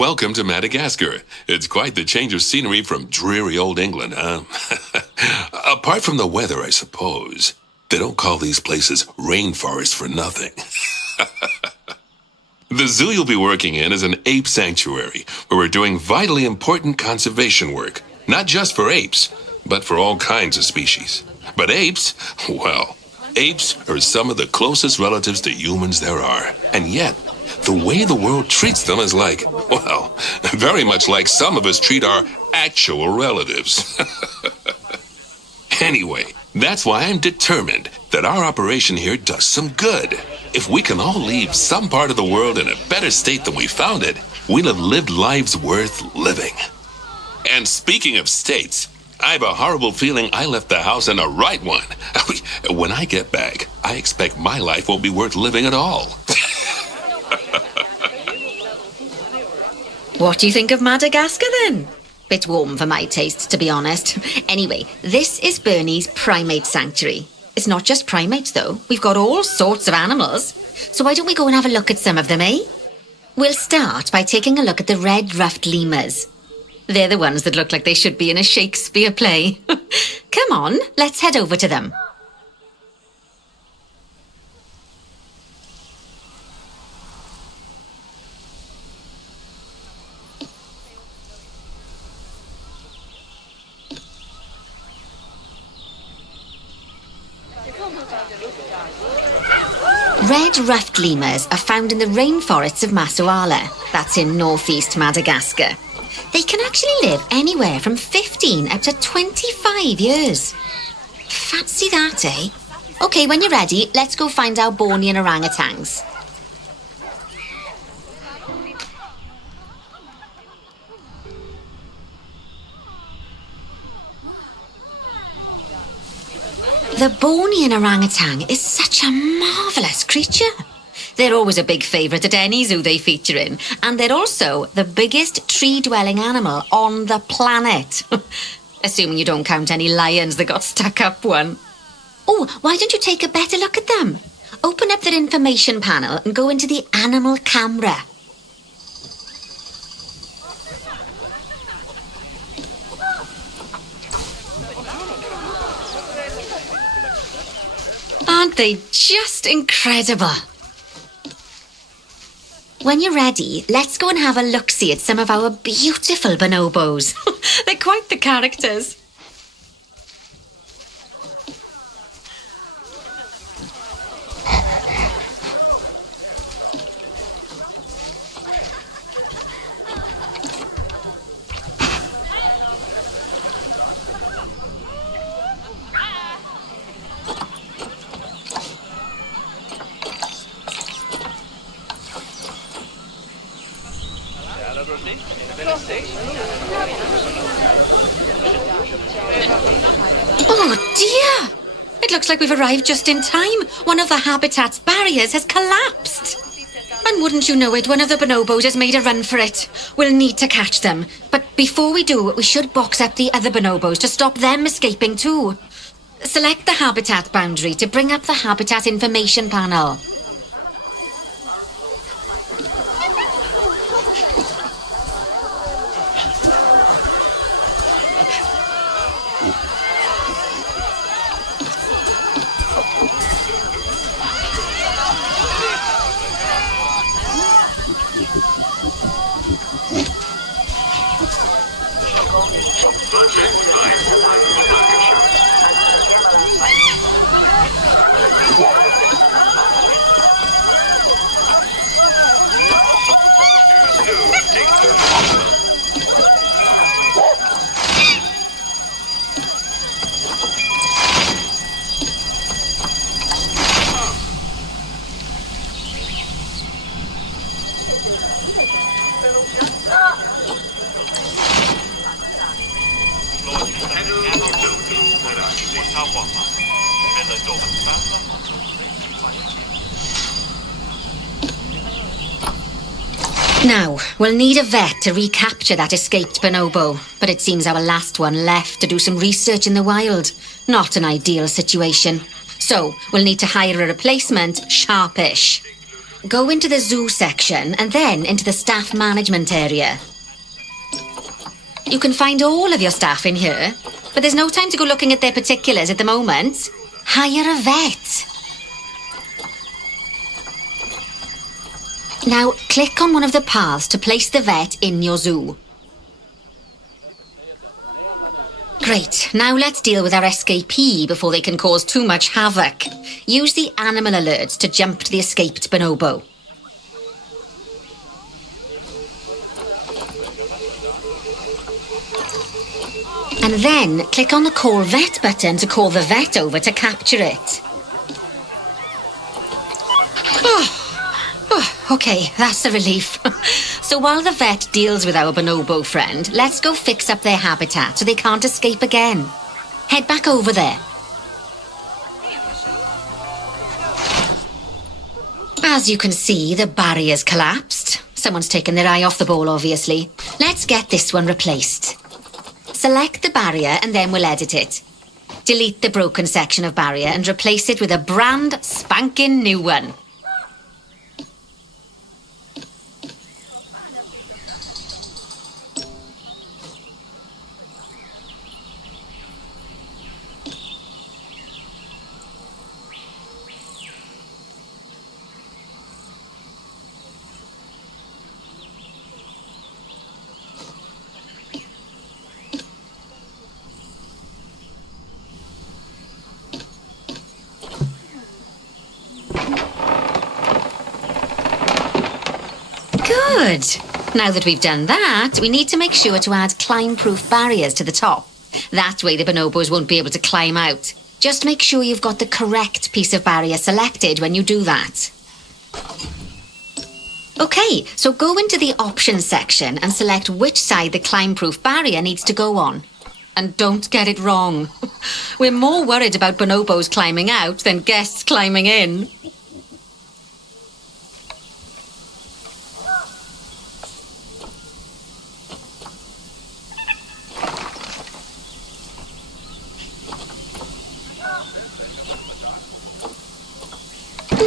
welcome to Madagascar. It's quite the change of scenery from dreary old England, huh? Apart from the weather, I suppose. They don't call these places rainforests for nothing. The zoo you'll be working in is an ape sanctuary, where we're doing vitally important conservation work. Not just for apes, but for all kinds of species. But apes, well, apes are some of the closest relatives to humans there are. And yet, the way the world treats them is like, well, very much like some of us treat our actual relatives. Anyway, that's why I'm determined that our operation here does some good. If we can all leave some part of the world in a better state than we found it, we'll have lived lives worth living. And speaking of states, I have a horrible feeling I left the house in the right one. When I get back, I expect my life won't be worth living at all. What do you think of Madagascar then? Bit warm for my taste, to be honest. Anyway, this is Bernie's primate sanctuary. It's not just primates, though. We've got all sorts of animals. So why don't we go and have a look at some of them, eh? We'll start by taking a look at the red-ruffed lemurs. They're the ones that look like they should be in a Shakespeare play. Come on, let's head over to them. Red-ruffed lemurs are found in the rainforests of Masoala. That's in northeast Madagascar. They can actually live anywhere from 15 up to 25 years. Fancy that, eh? OK, when you're ready, let's go find our Bornean orangutans. The Bornean orangutan is such a marvellous creature. They're always a big favourite at any zoo they feature in, and they're also the biggest tree-dwelling animal on the planet. Assuming you don't count any lions that got stuck up one. Oh, why don't you take a better look at them? Open up their information panel and go into the animal camera. Aren't they just incredible? When you're ready, let's go and have a look-see at some of our beautiful bonobos. They're quite the characters. Oh dear! It looks like we've arrived just in time. One of the habitat's barriers has collapsed. And wouldn't you know it, one of the bonobos has made a run for it. We'll need to catch them. But before we do, we should box up the other bonobos to stop them escaping too. Select the habitat boundary to bring up the habitat information panel. Now, we'll need a vet to recapture that escaped bonobo, but it seems our last one left to do some research in the wild. Not an ideal situation. So, we'll need to hire a replacement, sharpish. go into the zoo section and then into the staff management area. You can find all of your staff in here, but there's no time to go looking at their particulars at the moment. Hire a vet. Now, click on one of the paths to place the vet in your zoo. Great, now let's deal with our escapee before they can cause too much havoc. Use the animal alerts to jump to the escaped bonobo. And then click on the Call Vet button to call the vet over to capture it. Okay, that's a relief. So while the vet deals with our bonobo friend, let's go fix up their habitat so they can't escape again. Head back over there. As you can see, the barrier's collapsed. Someone's taken their eye off the ball, obviously. Let's get this one replaced. Select the barrier and then we'll edit it. Delete the broken section of barrier and replace it with a brand spanking new one. Good. Now that we've done that, we need to make sure to add climb-proof barriers to the top. That way the bonobos won't be able to climb out. Just make sure you've got the correct piece of barrier selected when you do that. Okay, so go into the options section and select which side the climb-proof barrier needs to go on. And don't get it wrong. We're more worried about bonobos climbing out than guests climbing in.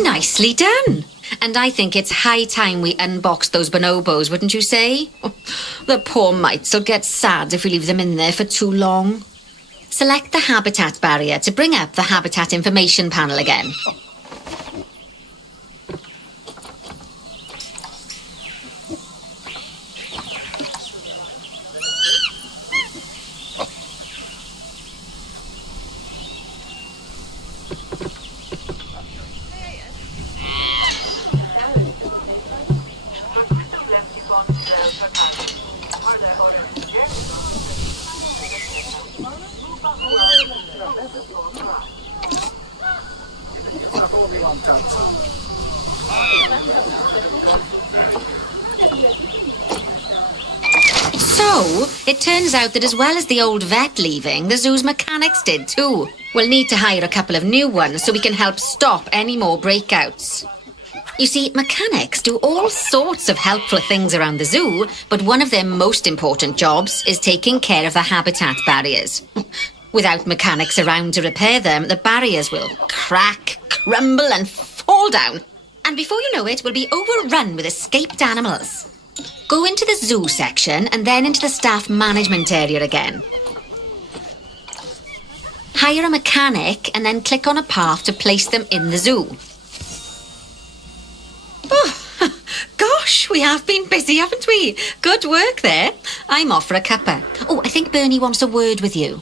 Nicely done. And I think it's high time we unbox those bonobos, wouldn't you say? The poor mites will get sad if we leave them in there for too long. Select the habitat barrier to bring up the habitat information panel again. So, it turns out that as well as the old vet leaving, the zoo's mechanics did too. We'll need to hire a couple of new ones so we can help stop any more breakouts. You see, mechanics do all sorts of helpful things around the zoo, but one of their most important jobs is taking care of the habitat barriers. Without mechanics around to repair them, the barriers will crack, crumble and fall down. And before you know it, we'll be overrun with escaped animals. Go into the zoo section and then into the staff management area again. Hire a mechanic and then click on a path to place them in the zoo. Oh, gosh, we have been busy, haven't we? Good work there. I'm off for a cuppa. Oh, I think Bernie wants a word with you.